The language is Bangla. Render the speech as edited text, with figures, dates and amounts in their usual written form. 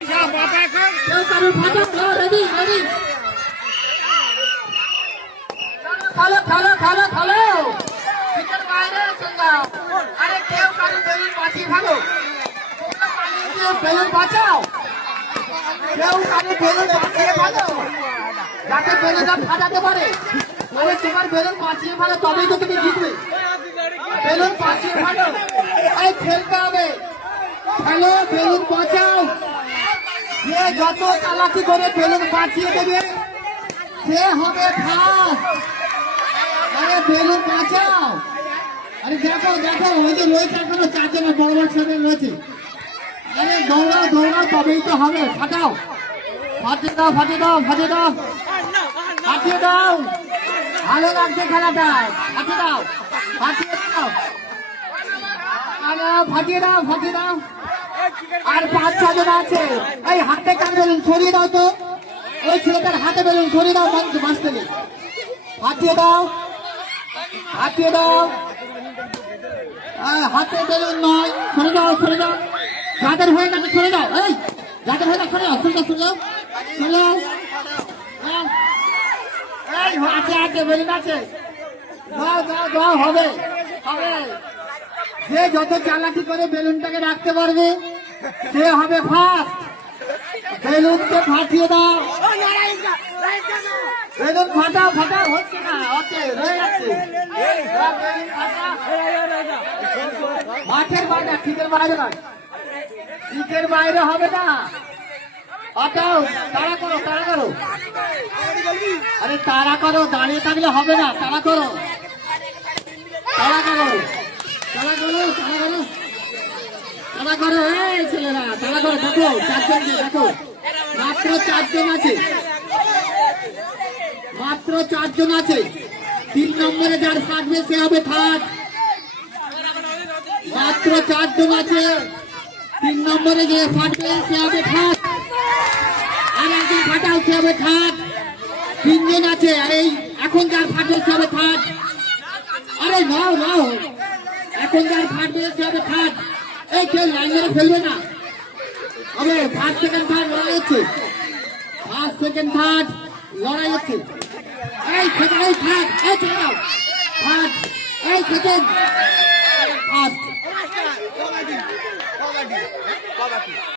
খেলো খেলো খেলো খেলো পিচের বাইরে চলে যাও। আরে কেউ কারো বেলুন বাঁচিয়ে ফেলো, বেলুন বাঁচাও, কেউ কারো বেলুন বাঁচিয়ে ফেলো যাতে বেলুনটা ফাটাতে পারে। তবে তোমার বেলুন বাঁচিয়ে ফেলো, তবেই তো তুমি জিতবে। বেলুন বাঁচিয়ে ফেলো, এই খেলতে হবে, খেলো, বেলুন বাঁচাও। যে যত চালাকি করে বেলুন বাঁচিয়ে দেবে সে হবে ফার্স্ট। আরে বেলুন বাঁচাও। আরে দেখো দেখো, ওই যে রয়েছে এখনো চারজনের বড় বড় ছেলে রয়েছে। আরে দৌড়াও দৌড়াও, তবেই তো হবে। ফাটাও, ফাটিয়ে দাও, ফাটিয়ে দাও, ফাটিয়ে দাও, ফাটিয়ে দাও। ভালো লাগছে খেলাটা, ফাটিয়ে দাও, ফাটিয়ে দাও, ফাটিয়ে দাও, ফাটিয়ে দাও। আর 5-6 জন আছে, এই হাতে কান বেলুন সরিয়ে দাও তো, ওই ছেলেটার হাতে বেলুন সরিয়ে দাও, মাছ থেকে ফাটিয়ে দাও, ফাটিয়ে দাও। হাতে বেলুন নয়, সরে যাও, সরে যাও। যাদের হয়ে গেছে সরে যাও, এই যাদের হয়ে গেছে সরে যাও, সরে যাও, সরে যাও, সরে যাও। এই আছে আছে বেলুন আছে, যাও যাও যাও, হবে হবে। যে যত চালাকি করে বেলুনটাকে রাখতে পারবে সে হবে ফার্স্ট। বেলুনকে ফাটিয়ে দাও, বেলুন ফাটাও, ফাটাও, হচ্ছে না, হচ্ছে, রয়ে যাচ্ছে। মাঠের বাইরে, ঠিকের বাইরে নয়, ঠিকের বাইরে হবে না। ফাটাও, তাড়া করো, তাড়া করো। আরে তাড়া করো, দাঁড়িয়ে থাকলে হবে না, তাড়া করো, তাড়া করো, তাড়া করো, তাড়া করো, তাড়া করো। এই ছেলেরা তাড়া করো, দেখো 4 জন, দেখো মাত্র 4 জন আছে, মাত্র 4 জন আছে। 3 নম্বরে যার ফাটবে সে হবে থার্ড। মাত্র 4 জন আছে, 3 নম্বরে যে ফাটবে সে হবে থার্ড। আর একজন ফাটাও, সে হবে থার্ড। 3 জন আছে, আর এই এখন যার ফাটবে সে হবে থার্ড। আরে নাও নাও, এখন যার ফাটবে সে হবে থার্ড। এই কেউ লাইন ধরে ফেলবে না, হবে ফার্স্ট সেকেন্ড থার্ড লড়াই হচ্ছে, ফার্স্ট সেকেন্ড থার্ড লড়াই হচ্ছে। এই সেকেন্ড, এই থার্ড, এই চলে যাও, থার্ড, এই সেকেন্ড, ফার্স্ট।